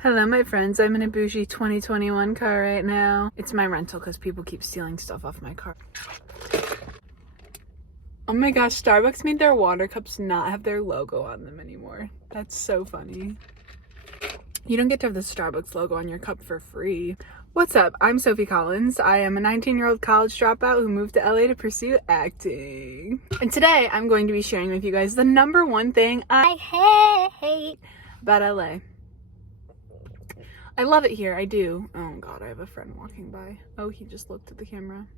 Hello, my friends. I'm in a bougie 2021 car right now. It's my rental because people keep stealing stuff off my car. Oh my gosh, Starbucks made their water cups not have their logo on them anymore. That's so funny. You don't get to have the Starbucks logo on your cup for free. What's up? I'm Sophie Collins. I am a 19-year-old college dropout who moved to LA to pursue acting. And today I'm going to be sharing with you guys the number one thing I hate about LA. I love it here, I do. Oh god, I have a friend walking by. Oh, he just looked at the camera.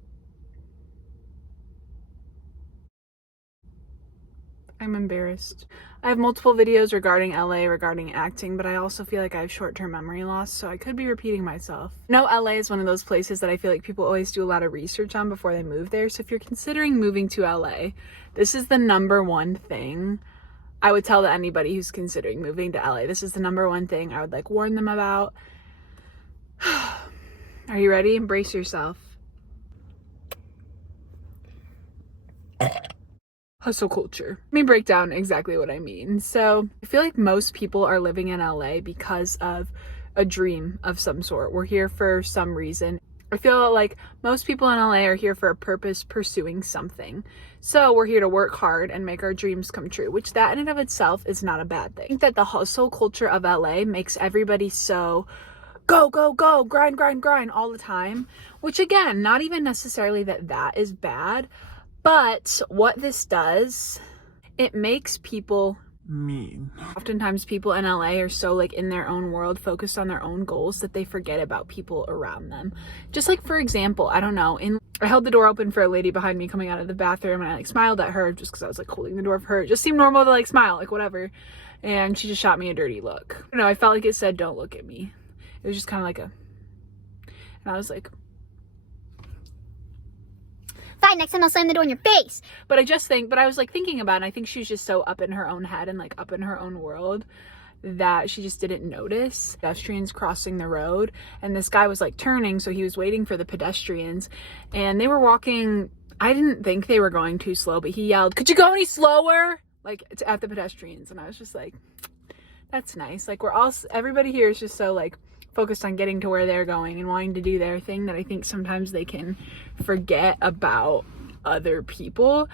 I'm embarrassed. I have multiple videos regarding LA, regarding acting, but I also feel like I have short-term memory loss, so I could be repeating myself. No, LA is one of those places that I feel like people always do a lot of research on before they move there, so if you're considering moving to LA, this is the number one thing I would tell to anybody who's considering moving to LA. This is the number one thing I would warn them about. Are you ready? Embrace yourself. Hustle culture. Let me break down exactly what I mean. So I feel like most people are living in LA because of a dream of some sort. We're here for some reason. I feel like most people in LA are here for a purpose, pursuing something. So we're here to work hard and make our dreams come true, which that in and of itself is not a bad thing. I think that the hustle culture of LA makes everybody so go, go, go, grind, grind, grind all the time, which again, not even necessarily that is bad, but what this does, it makes people mean. Oftentimes people in LA are so in their own world, focused on their own goals, that they forget about people around them. Just for example, I don't know, I held the door open for a lady behind me coming out of the bathroom, and I smiled at her just because I was holding the door for her. It just seemed normal to smile, whatever. And she just shot me a dirty look. I don't know, I felt like it said, don't look at me. It was just kind of and I was like, fine, next time I'll slam the door in your face. But I was thinking about it, and I think she's just so up in her own head and up in her own world that she just didn't notice pedestrians crossing the road. And this guy was turning, so he was waiting for the pedestrians, and they were walking. I didn't think they were going too slow, but he yelled, "Could you go any slower?" At the pedestrians. And I was just that's nice. Everybody here is just so focused on getting to where they're going and wanting to do their thing that I think sometimes they can forget about other people.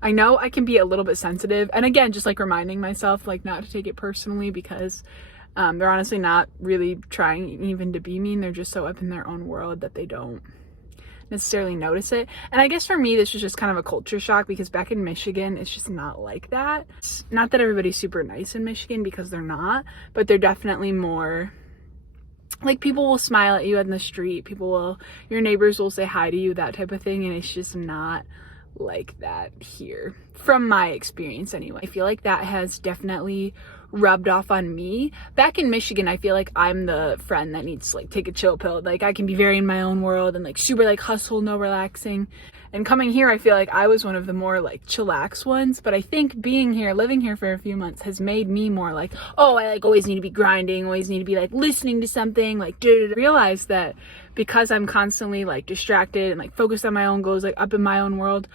I know I can be a little bit sensitive, and again, just reminding myself not to take it personally, because they're honestly not really trying even to be mean. They're just so up in their own world that they don't necessarily notice it. And I guess for me, this was just kind of a culture shock, because back in Michigan, it's just not like that. It's not that everybody's super nice in Michigan, because they're not, but they're definitely more people will smile at you in the street, your neighbors will say hi to you, that type of thing, and it's just not like that here, from my experience anyway. I feel like that has definitely rubbed off on me. Back in Michigan, I feel like I'm the friend that needs to take a chill pill. I can be very in my own world and super hustle, no relaxing. And coming here, I feel like I was one of the more chillax ones, but I think being here, living here for a few months, has made me more oh, I always need to be grinding, always need to be listening to something, realize that because I'm constantly distracted and focused on my own goals, up in my own world,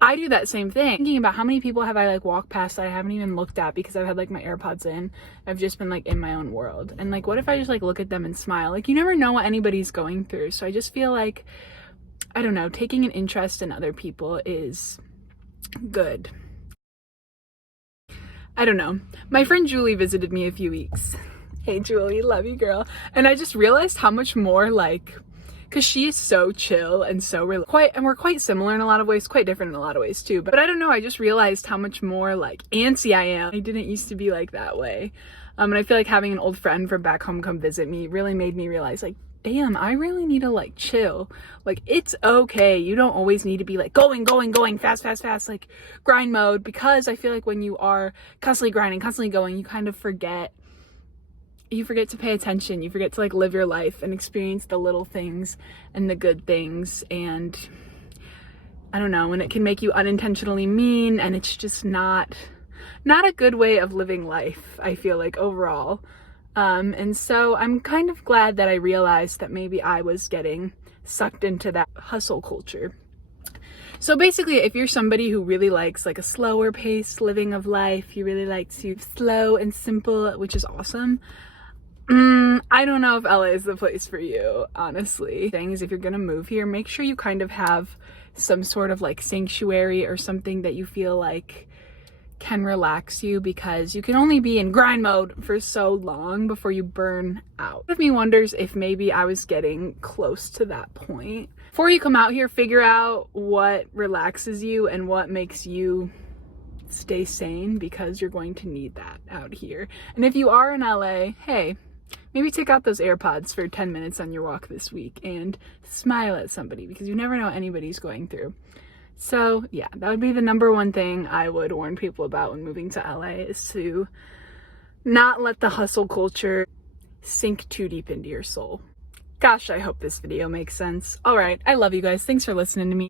I do that same thing. Thinking about how many people have I walked past that I haven't even looked at because I've had my AirPods in. I've just been in my own world. And what if I just look at them and smile? You never know what anybody's going through. So I just feel I don't know, taking an interest in other people is good. I don't know. My friend Julie visited me a few weeks. Hey Julie, love you girl. And I just realized how much more because she is so chill and so and we're quite similar in a lot of ways, quite different in a lot of ways too. But I don't know, I just realized how much more antsy I am. I didn't used to be that way. And I feel having an old friend from back home come visit me really made me realize damn, I really need to chill. It's okay. You don't always need to be going fast, grind mode, because I feel when you are constantly grinding, constantly going, you kind of forget. You forget to pay attention. You forget to live your life and experience the little things and the good things. And I don't know, and it can make you unintentionally mean, and it's just not a good way of living life, I feel overall. And so I'm kind of glad that I realized that maybe I was getting sucked into that hustle culture. So basically, if you're somebody who really likes a slower paced living of life, you really like to slow and simple, which is awesome. I don't know if LA is the place for you, honestly. Things, if you're gonna move here, make sure you kind of have some sort of like sanctuary or something that you feel like can relax you, because you can only be in grind mode for so long before you burn out. Part of me wonders if maybe I was getting close to that point. Before you come out here, figure out what relaxes you and what makes you stay sane, because you're going to need that out here. And if you are in LA, hey, maybe take out those AirPods for 10 minutes on your walk this week and smile at somebody, because you never know what anybody's going through. So yeah, that would be the number one thing I would warn people about when moving to LA, is to not let the hustle culture sink too deep into your soul. Gosh, I hope this video makes sense. All right, I love you guys. Thanks for listening to me.